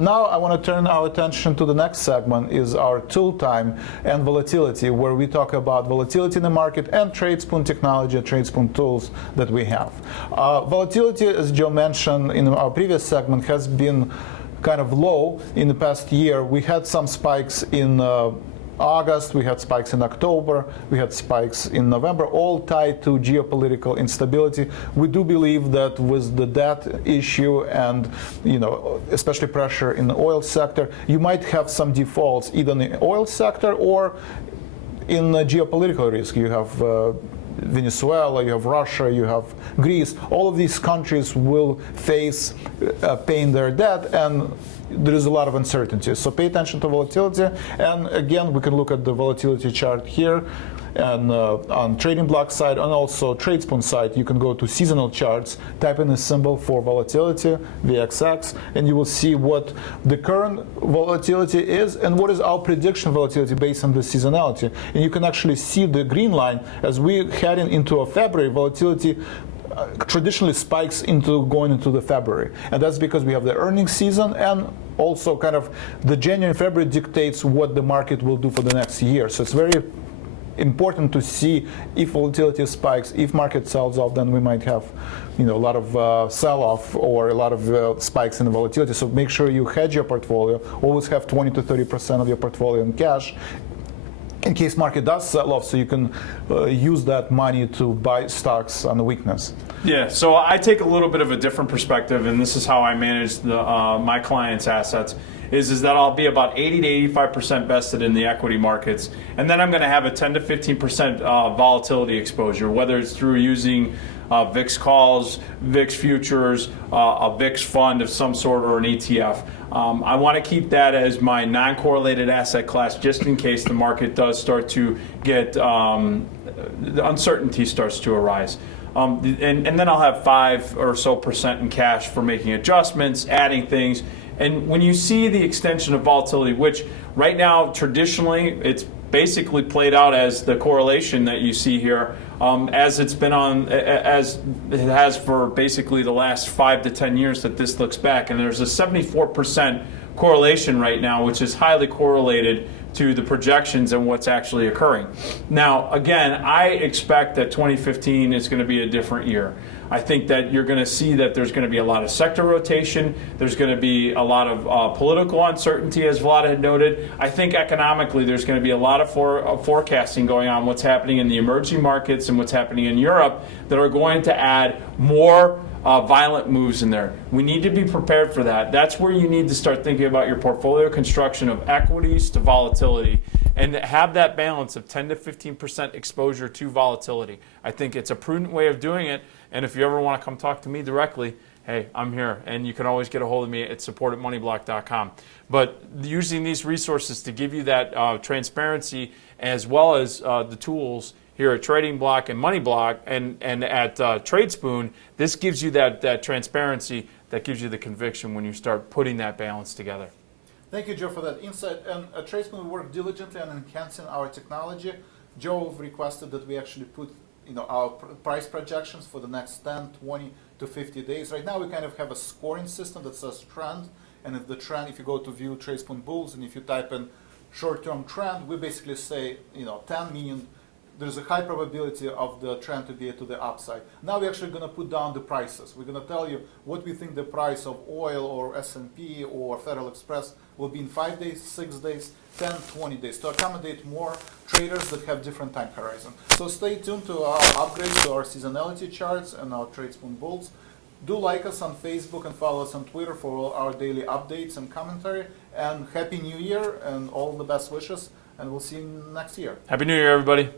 Now I want to turn our attention to the next segment, is our tool time and volatility, where we talk about volatility in the market and Tradespoon technology, Tradespoon tools that we have. Volatility, as Joe mentioned in our previous segment, has been kind of low in the past year. We had some spikes in August, we had spikes in October, we had spikes in November, all tied to geopolitical instability. We do believe that with the debt issue and, especially pressure in the oil sector, you might have some defaults either in the oil sector or in the geopolitical risk. You have Venezuela, you have Russia, you have Greece. All of these countries will face paying their debt, and there is a lot of uncertainty. So pay attention to volatility. And again, we can look at the volatility chart here. And on trading block side and also Tradespoon side, you can go to seasonal charts, type in a symbol for volatility, VXX, and you will see what the current volatility is and what is our prediction volatility based on the seasonality. And you can actually see the green line as we heading into a February. Volatility traditionally spikes going into the February, and that's because we have the earnings season, and also kind of the January and February dictates what the market will do for the next year. So it's very important to see if volatility spikes, if market sells off, then we might have a lot of sell-off or a lot of spikes in the volatility. So make sure you hedge your portfolio. Always have 20 to 30% of your portfolio in cash in case market does sell off, so you can use that money to buy stocks on the weakness. Yeah, so I take a little bit of a different perspective, and this is how I manage my clients' assets. Is that I'll be about 80 to 85% vested in the equity markets, and then I'm going to have a 10 to 15% volatility exposure, whether it's through using VIX calls, VIX futures, a VIX fund of some sort, or an ETF. I want to keep that as my non-correlated asset class, just in case the market does start to get the uncertainty starts to arise. And then I'll have 5% or so in cash for making adjustments, adding things. And when you see the extension of volatility, which right now traditionally it's basically played out as the correlation that you see here, as it's been on, as it has for basically the last 5 to 10 years that this looks back, and there's a 74% correlation right now, which is highly correlated to the projections and what's actually occurring. Now, again, I expect that 2015 is going to be a different year. I think that you're going to see that there's going to be a lot of sector rotation. There's going to be a lot of political uncertainty, as Vlad had noted. I think economically there's going to be a lot of forecasting going on, what's happening in the emerging markets and what's happening in Europe, that are going to add more violent moves in there. We need to be prepared for that. That's where you need to start thinking about your portfolio construction of equities to volatility, and have that balance of 10 to 15% exposure to volatility. I think it's a prudent way of doing it, and if you ever want to come talk to me directly, hey, I'm here, and you can always get a hold of me at support@moneyblock.com. But using these resources to give you that transparency, as well as the tools here at Trading Block and Money Block and at Tradespoon, this gives you that transparency that gives you the conviction when you start putting that balance together. Thank you, Joe, for that insight. And at Tradespoon, we work diligently on enhancing our technology. Joe requested that we actually put our price projections for the next 10, 20 to 50 days. Right now, we kind of have a scoring system that says trend. And if the trend, if you go to view Tradespoon Bulls, and if you type in short-term trend, we basically say, 10 meaning there's a high probability of the trend to be to the upside. Now we're actually going to put down the prices. We're going to tell you what we think the price of oil or S&P or Federal Express will be in 5 days, 6 days, 10, 20 days, to accommodate more traders that have different time horizon. So stay tuned to our upgrades to our seasonality charts and our Tradespoon Bulls. Do like us on Facebook and follow us on Twitter for all our daily updates and commentary. And Happy New Year and all the best wishes. And we'll see you next year. Happy New Year, everybody.